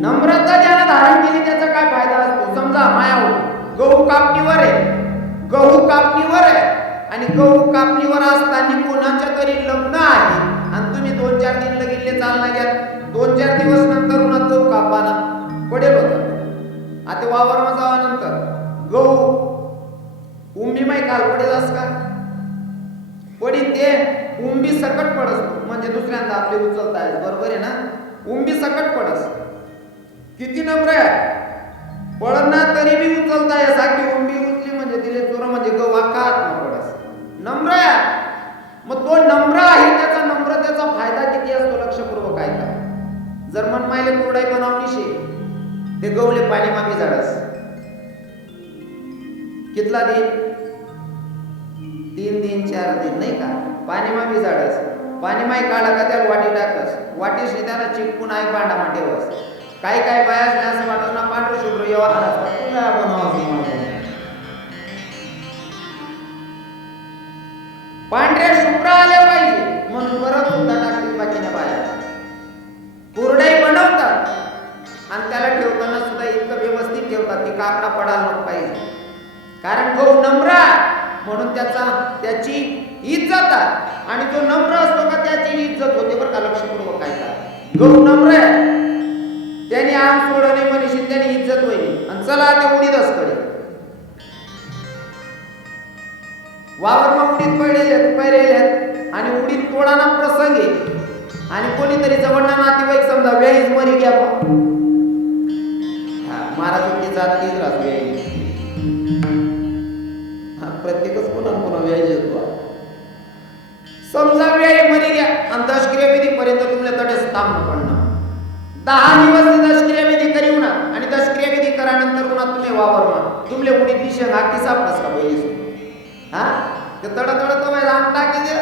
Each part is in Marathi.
नम्रता ज्यानं धारण केली त्याचा काय फायदा असतो? समजा मायावर गहू कापणीवर आहे. गहू कापणीवर आहे. आणि गहू कापणीवर असताना कोणाच्या तरी लग्न आहे. आणि तुम्ही दोन चार दिन लगिल्ले चालना घ्या. दोन चार दिवस नंतर उन्हात गहू कापाना. पडेल होत आता वावरमा जावा नंतर. गहू उंबी माही काल पडेल अस का? पडी ते. उंबी सकट पडस. म्हणजे दुसऱ्यांदा आपले उचलता आहे बरोबर आहे ना? उंबी सकट पडस. किती नम्र आहे? पळना तरी बी उचलता साखी उंबी उचली म्हणजे तिले चोर म्हणजे गवा न पडस. नम्र आहे. मग तो नम्र आहे त्याचा नम्रतेचा फायदा किती असतो लक्षपूर्वक आहे का जर मन मायले कोरडाई बनवली ते गवले पाणी मागे झाडस कितला दिन? तीन दिन चार दिन नाही का? पाणी मागे झाडस पाणी माई काढा का त्याला वाटी टाकस. वाटी त्याला चिटकून आहे पांडा माटेवस काही काही बाया असं वाटत ना पांढरं शुभ्र येवा पांढऱ्या शुभ्र आले पाहिजे. म्हणून परत सुद्धा टाकतील बाकीच्या बाया. कुरडाई बनवतात. आणि त्याला ठेवताना सुद्धा इतकं व्यवस्थित ठेवतात की काकडा पडायला नको पाहिजे. कारण गहू नम्र म्हणून त्याचा त्याची इज्जत आणि जो नम्र असतो का त्याची इज्जत होते बरं का लक्षपूर्वक काय का गहू नम्र आहे. त्याने सोडणे म्हणे शिंद्याने इज्जत होईल. आणि चला ते उडीदच कडे वावर मग उडीत पडलेले पडलेले आणि उडीत तोडाना प्रसंग आहे. आणि कोणीतरी जवळना नातेवाईक समजा वेळीच मरी घ्या बा. महाराज तुमची जात तीच राहत वेळी प्रत्येकच पुन्हा पुन्हा व्याज येतो समजा वेळी मरी घ्या आणि दशक्रिया पर्यंत तुमच्या तडेच थांबणं पडणार. दहा दिवस ते दशक्रिया विधी करीव ना आणि दशक्रिया विधी करा नंतर पुन्हा तुम्ही वावरमा तुमले कुणी दिशे हा की सापडस का पहिली? हा? ते तड तड तो माझ्या टाकी दे.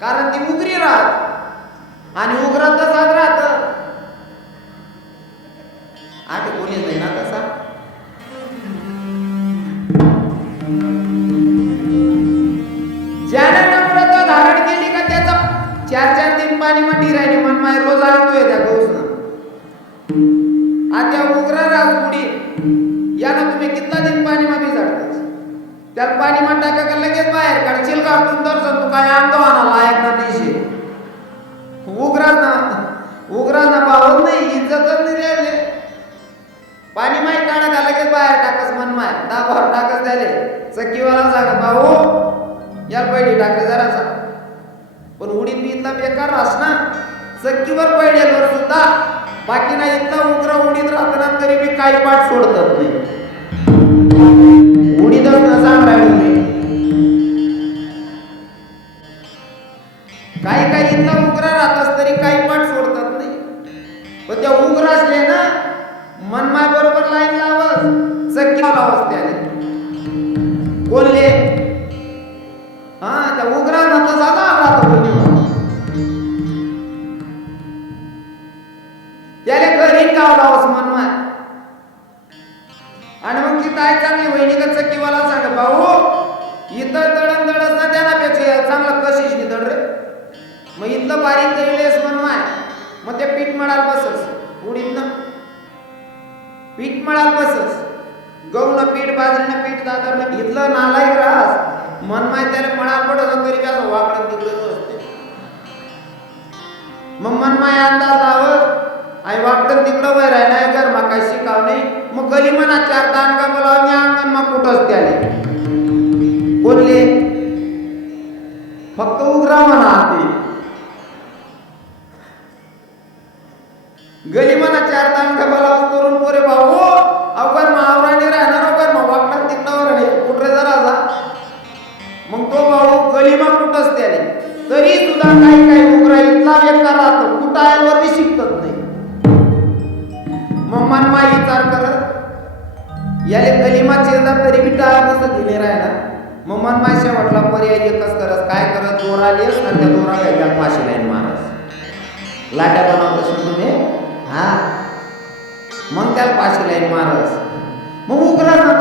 कारण ती उगरी राहत. आणि उगरा तसाच राहत. आठ कोणीच नाही ना तसा? ज्याने नम्रता धारण केली का त्याचा चार चार दिन पाणी मटी राहिली. मन माय रोज आणतोय त्या गौसनं त्यात पाणी मान टाका का लगेच बाहेर काढशील काढून तर तू काय आणतो आणा एकदा दिवशी नाही उग्रा ना उग्रा ना पावत नाही. इज्जतच नाही राहिले. पाणी माहीत काढा का लगेच बाहेर टाकस मन माय. दाबावर टाकस त्याले. चक्कीवाला सांगा भाऊ या पहिली टाकले जरासा. पण उडी बी इथला बेकार रास ना. चक्कीवर पडलेवर सुद्धा बाकी ना इथला उग्र उडीद राहताना तरी बी काही पाठ सोडतात नाही. काही काही इथला उग्रा राहतात तरी काही पाठ सोडतात नाही. पण त्या उग्र असले ना मनमाय बरोबर लाईन लावस चक्की लावस त्याने बोलले हा त्या उग्रा नंतर झाला राहतो कोणी त्याला घरी गाव लावस मनमाय. आणि मग ती काय चांगली वहिनी का चक्कीवाला सांग भाऊ इथं दळण दळस ना त्यापेक्षा चांगलं कशीच नाही दळ रे. मग इथलं बारीक करीलेस मनमाय मग ते पीठ मळाल बसस उडीत ना. पीठ मळाल बसस गहूनं पीठ बाजरीनं पीठ दादरनं इथलं नालायक राहस मनमाय त्याला मळाल पडत तरी बी वाकडं तिकडं असते मग मनमाय अंदाज लावत आई वाकडं तिकडं वय राहिला घर मग काय शिकाव नाही. मग गली म्हणा चार दान का बोलाव मी अंगण मग कुठं गलिमाना चार दान का करून पोरे भाऊ हो, अवघर मग आवराने राहणार अवघर मग वाकडं तिकडावर रे कुठे जरा जा. मग तो भाऊ गलिमा मग कुठंच त्याले तरी सुद्धा काही काही उघरा इथला बेकार राहतो कुटाळ्यावर बी शिकत नाही. मग मनमा विचार करत याले गलिमा चिरला तरी बी टाळा बसत दिले राहणार. मग मनमा शेवटला पर्याय एकच करत काय करत दोरा लेस आणि त्या दोरा घ्यायला फाशी लाईन मारस. लाट्या हा. मग त्याला पाचशे लाईन मारस. मग उघडा ना